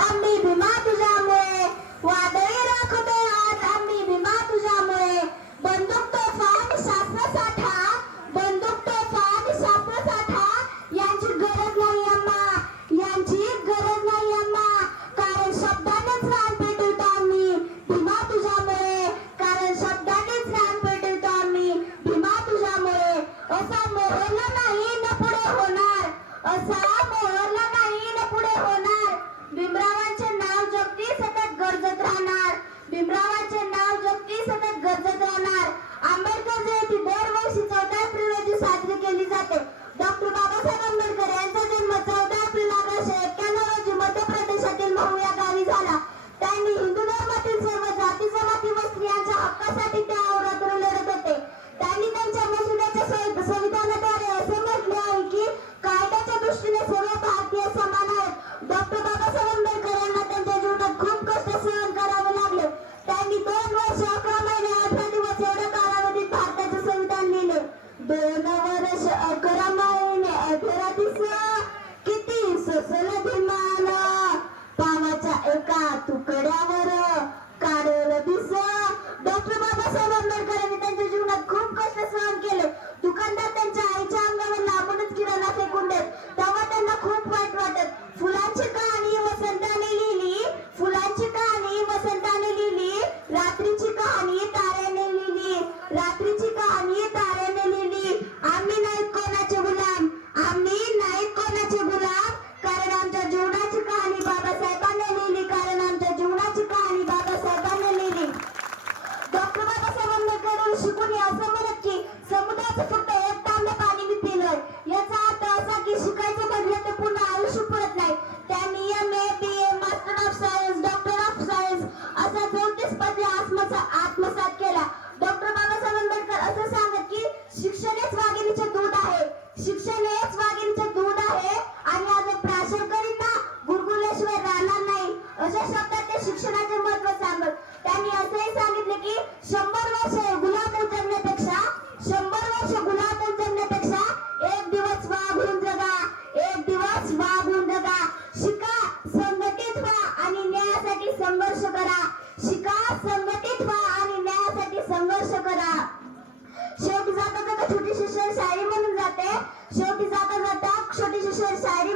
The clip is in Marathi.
आम्ही भीमा तुझ्यामुळे, वादळी राखतो आज आम्ही भीमा तुझ्यामुळे. बंदूक तोफा आणि शस्त्रसाठा, बंदूक तोफा आणि शस्त्रसाठा यांची गरज नाही अम्मा, यांची गरज नाही अम्मा. कारण शब्दानेच रान पेटवतो आम्ही भीमा तुझ्यामुळे, कारण शब्दानेच रान पेटवतो आम्ही भीमा तुझ्यामुळे. असा मोहरला नाही न पुढे होणार, असा मोहरला नाही न पुढे होणार. भीमरावांचे नाव जगती सतत गरजत राहणार, भीमरावांचे नाव जगती सतत गरजत राहणार. आंबेडकर जयंती दरवर्षी 14 एप्रिल रोजी साजरी केली जाते. डॉक्टर बाबासाहेब आंबेडकर यांचा जन्म 14 एप्रिल 1891 रोजी मध्य प्रदेशातील महू या गावी झाला. त्यांनी हिंदू धर्मातील सर्व जाती जमाती व स्त्रियांच्या हक्कासाठी त्या अहोरात्र लढत होते. त्यांनी त्यांच्या मसुद्याच्या संविधानाद्वारे असे म्हटले आहे की कायद्याच्या दृष्टीने सर्व भारतीय समान आहेत. डॉक्टर बाबासाहेब आंबेडकर यांना त्यांच्या जीवनात खूप कष्ट सहन करावे लागले. त्यांनी 2 वर्ष 11 महिने 18 दिवस एवढ्या कालावधीत भारताचे संविधान लिहिले. 2 वर्ष 11 महिने 18 दिवस किती सोसल भिमान, पावाच्या एका तुकड्यावर काढलं दिस. डॉक्टर बाबासाहेब आंबेडकर यांनी त्यांच्या जीवनात खूप कष्ट सहन केले. दुकानदार त्यांच्या आईच्या अंगावर लांबूनच किराणा फेकून देत, तेव्हा त्यांना खूप वाईट वाटत. फुलांची कहाणी वसंताने लिहिली, फुलांची कहाणी वसंताने लिहिली, रात्रीची कहाणी ताऱ्याने लिहिली, रात्रीची कहाणी ताऱ्याने लिहिली. आम्ही नाही कोणाचे गुलाम, आम्ही नाही कोणाचे गुलाम, कारण आमच्या जीवनाची कहाणी बाबासाहेबांनी लिहिली, कारण आमच्या जीवनाची कहाणी बाबासाहेबांनी लिहिली. डॉक्टर बाबासाहेब आंबेडकर शिकून असं म्हणत की समुद्राचं फक्त 1 तांबे पाणी मी पिलोय. याचा अर्थ असा की शिकायचं म्हटलं तर पुन्हा आयुष्य परत नाही. त्यांनी MA, BA, master of science, doctor of science असा 34 पदवी आत्मसात केला. डॉक्टर बाबासाहेब आंबेडकर असं सांगत की शिक्षण हेच वाघिणीचे दूध आहे, शिक्षण हेच वाघिणीचे दूध आहे आणि आज प्राशन करीत ना गुरगुरल्याशिवाय राहणार नाही, अशा शब्दात ते शिक्षणाचे महत्व सांगत. त्यांनी असंही सांगितले की 100 वर्ष गुलाम होऊन जगण्यापेक्षा, 100 वर्ष गुलाम होऊन जगण्यापेक्षा 1 दिवस वाघ होऊन जगा, 1 दिवस वाघ होऊन जगा. शिका, संघटित व्हा आणि न्यायासाठी संघर्ष करा. शिका, संघटित व्हा आणि न्यायासाठी संघर्ष करा. शेवटी जाता जाता छोटीशी शायरी म्हणून जाते, शेवटी जाता जाता छोटीशी शायरी